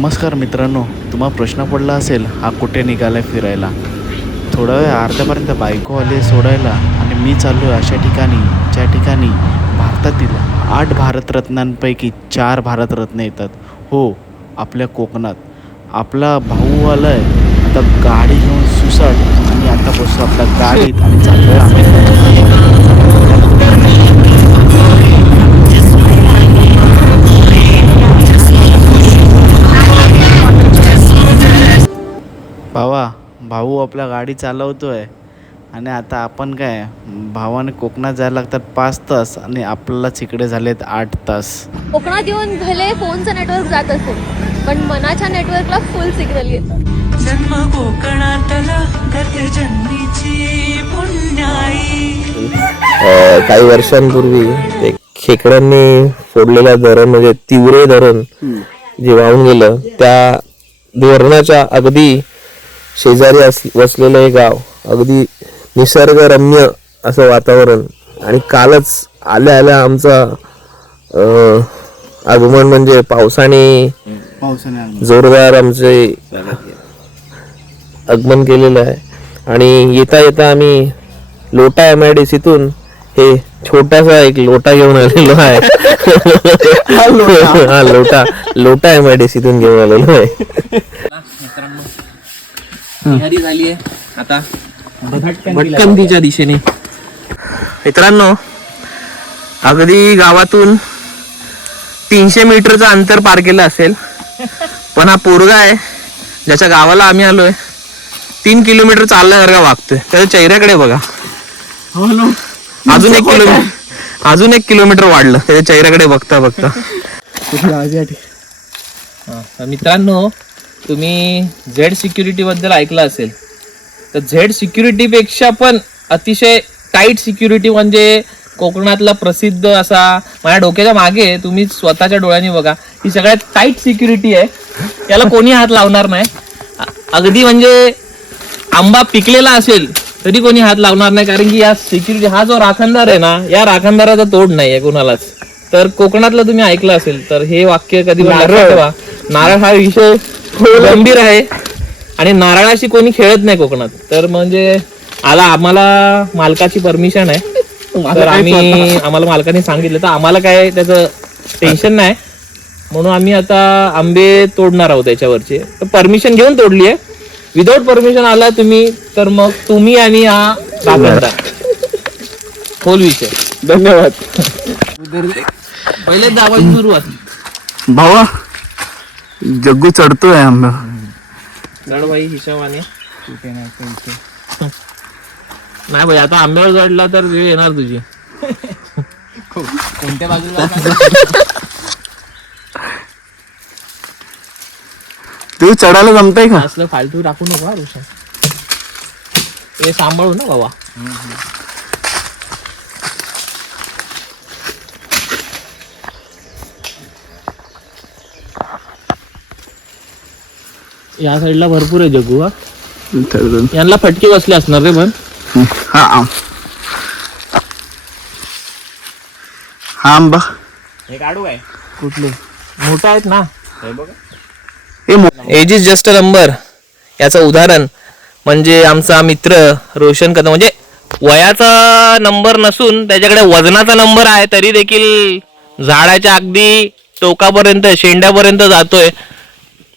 नमस्कार मित्रांनो, तुम्हाला प्रश्न पडला असेल हा कुठे निघालाय फिरायला. थोडा वेळ अर्ध्यापर्यंत बायको आली सोडायला आणि मी चाललो आहे अशा ठिकाणी ज्या ठिकाणी भारतातील 8 भारतरत्नांपैकी 4 भारतरत्न येतात. हो, आपल्या कोकणात. आपला भाऊ आला आहे आता गाडी घेऊन सुसाट आणि आता बसतो आपल्या गाडीत आणि चाललो आहे भाऊ आपल्या गाडी चालवतोय आणि आता आपण काय भावाने कोकणात जायला लागतात 5 तास आणि आपल्यालाच इकडे झालेत 8 तास. कोकणात येऊन भले फोनचं नेटवर्क जात असेल पण मनाच्या नेटवर्कला फुल सिग्नल येतो. जन्म कोकणातला गत जन्मीची पुण्याई. काही वर्षांपूर्वी ते खेकड्यांनी फोडलेला धरण म्हणजे तिवरे धरण जे वाहून गेलं, त्या धरणाच्या अगदी शेजारी वसलेलं हे गाव, अगदी निसर्गरम्य असं वातावरण. आणि कालच आल्या आल्या आमचा आगमन म्हणजे पावसाने जोरदार आमचे आगमन केलेलं आहे. आणि येता येता आम्ही लोटा MIDCतून हे छोटासा एक लोटा घेऊन आलेलो आहे. हा लोटा MIDCतून घेऊन आलेलो आहे. झाली आहे आता भटकंतीच्या दिशेने. मित्रांनो, अगदी गावातून 300 मीटरचं अंतर पार केलं असेल, पण हा पोरगा आहे ज्याच्या गावाला आम्ही आलोय 3 किलोमीटर चालल्यासारखा वागतोय. त्याच्या चेहऱ्याकडे बघा. अजून एक किलोमीटर वाढलं त्याच्या चेहऱ्याकडे बघता बघता. मित्रांनो, तुम्ही झेड सिक्युरिटी बद्दल ऐकलं असेल तर झेड सिक्युरिटी पेक्षा पण अतिशय टाईट सिक्युरिटी म्हणजे कोकणातला प्रसिद्ध असा, माझ्या डोक्याच्या मागे तुम्ही स्वतःच्या डोळ्यांनी बघा, ही सगळ्यात टाईट सिक्युरिटी आहे. याला कोणी हात लावणार नाही. अगदी म्हणजे आंबा पिकलेला असेल तरी कोणी हात लावणार नाही, कारण की या सिक्युरिटी, हा जो राखणदार आहे ना, या राखणदाराचा तोड नाही आहे कोणालाच. तर कोकणातलं तुम्ही ऐकलं असेल तर हे वाक्य कधी लक्षात ठेवा. नारळ हा विषय गंभीर आहे आणि नारळाशी कोणी खेळत नाही कोकणात. तर म्हणजे आम्हाला मालकाची परमिशन आहे, तर आम्हाला मालकाने सांगितलं तर आम्हाला काय त्याचं टेन्शन नाही, म्हणून आम्ही आता आंबे तोडणार आहोत त्याच्यावरचे. तर परमिशन घेऊन तोडली आहे. विदाऊट परमिशन आला तुम्ही तर मग तुम्ही आणि हा राखणदार खोल विषय. धन्यवाद. पहिले दाबाची सुरुवात. भावा जग्गू चढतोय आंबा. चढ बाई हिशोबाने. नाही भाई, आता आंब्यावर चढला तर वेळ येणार तुझी. कोणत्या बाजूला तू चढायला जमतंय का? असलं फालतू टाकू नको ऋषा, ते सांभाळू ना बाबा. या साईडला भरपूर आहे जग्गू. यांना फटके बसले असणार रे. पण हा आंबा हे काढू काय? कुठले मोठा आहेत ना हे बघा. Age is just a number याचं उदाहरण म्हणजे आमचा मित्र रोशन कदम. म्हणजे वयाचा नंबर नसून त्याच्याकडे वजनाचा नंबर आहे, तरी देखील झाडाच्या अगदी टोकापर्यंत, शेंड्यापर्यंत जातोय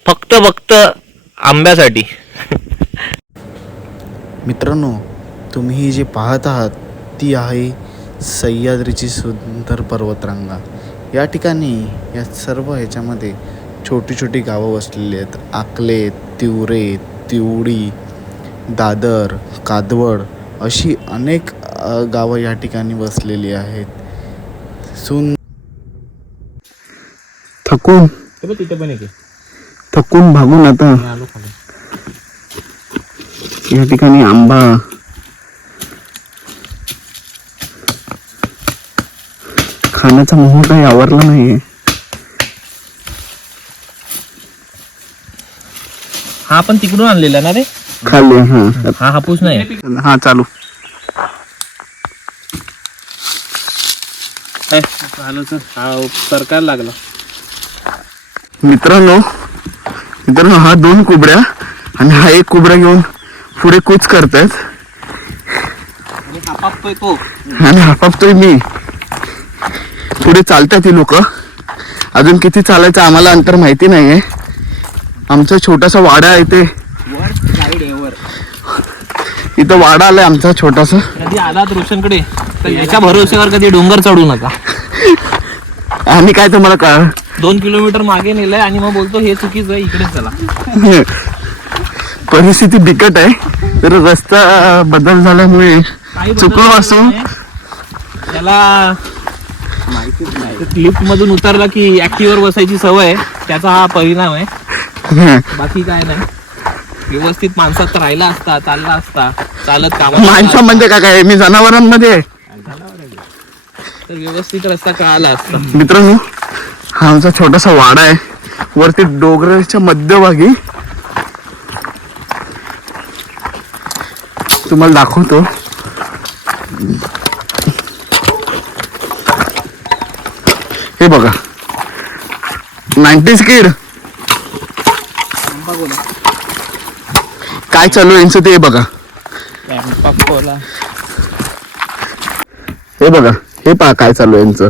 फक्त आंब्यासाठी. मित्रांनो, तुम्ही जे पाहत आहात ती आहे सह्याद्रीची सुंदर पर्वतरांगा. या ठिकाणी या सर्व ह्याच्यामध्ये छोटी छोटी गावं वसलेली आहेत. आकले, तिवरे, तिवडी, दादर, कादवड अशी अनेक गावं या ठिकाणी वसलेली आहेत. तिथे पण एक थकून भागून आता आलो खाली. या ठिकाणी आंबा खाण्याचा मोह काही आवरला नाहीये. हा पण तिकडून आणलेला ना रे खाली. हा हापूस नाही. हा चालू. झालं सर, हा सरकार लागला. मित्रांनो, मित्रांनो हा 2 कोबड्या आणि हा 1 कोबरा घेऊन पुढे कूच करतायत आणि हापापतोय मी. पुढे चालतात ही लोक. अजून किती चालायचं आम्हाला अंतर माहिती नाहीये. आमचा छोटासा वाडा आहे ते इथं वाडा आलाय आमचा छोटासा. कधी आलात रोशनकडे तर याच्या भरोश्यावर कधी डोंगर चढू नका. आणि काय तुम्हाला कळ 2 किलोमीटर मागे नेलंय आणि मग बोलतो हे चुकीचं आहे, इकडे चला. परिस्थिती बिकट आहे. तर रस्ता बदल झाल्यामुळे काही चुकलो असो. त्याला लिफ्ट मधून उतरला की ऍक्टिव्हवर बसायची सवय आहे, त्याचा हा परिणाम आहे. बाकी काय नाही. व्यवस्थित माणसात तर राहिला असता, चालला असता, चालत काम माणसं म्हणजे काय मी जनावरांमध्ये आहे. तर व्यवस्थित रस्ता कळाला असता. मित्रांनो हा आमचा छोटासा वाडा आहे वरती डोंगराच्या मध्यभागी. तुम्हाला दाखवतो. हे बघा 90s किड काय चालू यांचं ते बघा. हे बघा हे पहा काय चालू यांचं.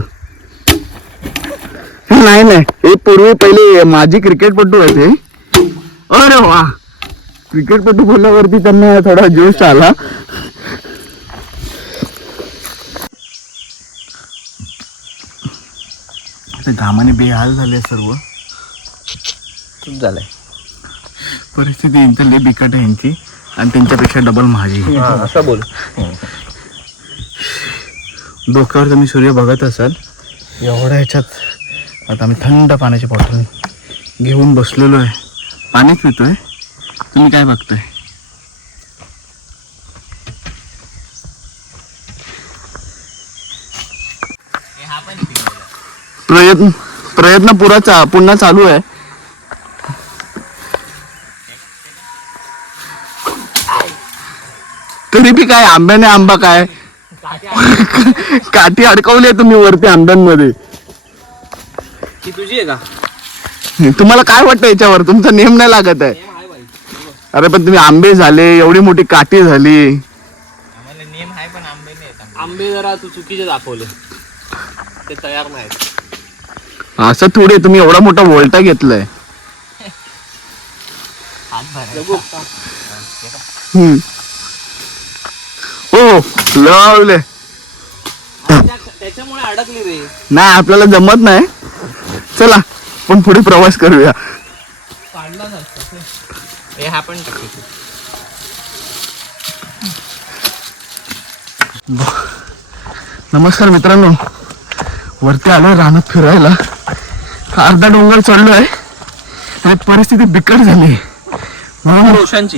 नाही हे पूर्वी पहिले माजी क्रिकेटपटू होते. अरे वा क्रिकेटपटू बोलल्यावरती त्यांना थोडा जोश आला. घामाने बेहाल झाले सर्व. झालंय परिस्थिती यांची लई बिकट आहे यांची आणि त्यांच्यापेक्षा डबल माझी. असं बोल. डोक्यावर तुम्ही सूर्य बघत असाल एवढ्या ह्याच्यात आता आम्ही थंड पाण्याची बॉटल घेऊन बसलेलो आहे. पाणी पितोय. तुम्ही काय बघताय? प्रयत्न पुन्हा चालू आहे. तरी बी काय आंब्याने आंबा काय काठी अडकवली तुम्ही वरती आंब्यांमध्ये. ती तुझी आहे का? तुम्हाला काय वाटतं याच्यावर? तुमचा नेम नाही लागत आहे. अरे पण तुम्ही आंबे झाले एवढी मोठी काठी झाली. नेम आहे पण आंबे नाही. आंबे जरा तू चुकीचे दाखवले, ते तयार नाहीत. असं थोडे तुम्ही एवढा मोठा वोल्टा घेतलाय. हो लावले त्याच्यामुळे अडकली रे. नाही आपल्याला जमत नाही. चला पण पुढे प्रवास करूया. हे हा पण नमस्कार मित्रांनो. वरती आलोय रानात फिरायला. अर्धा डोंगर चढलोय आणि परिस्थिती बिकट झाली म्हणून रोशनची.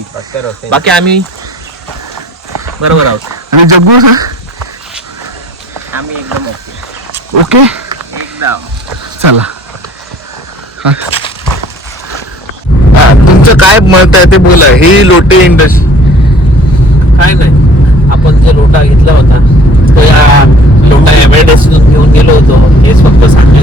बाकी आम्ही बरोबर आहोत. आणि जग्गू आम्ही एकदम ओके एकदम. चला तुमचं काय मत आहे ते बोला. ही लोटे इंडस्ट्री काय आपण जो लोटा घेतला होता तो या लोटा एव्हरेस्टून घेऊन गेलो होतो हेच फक्त सांग.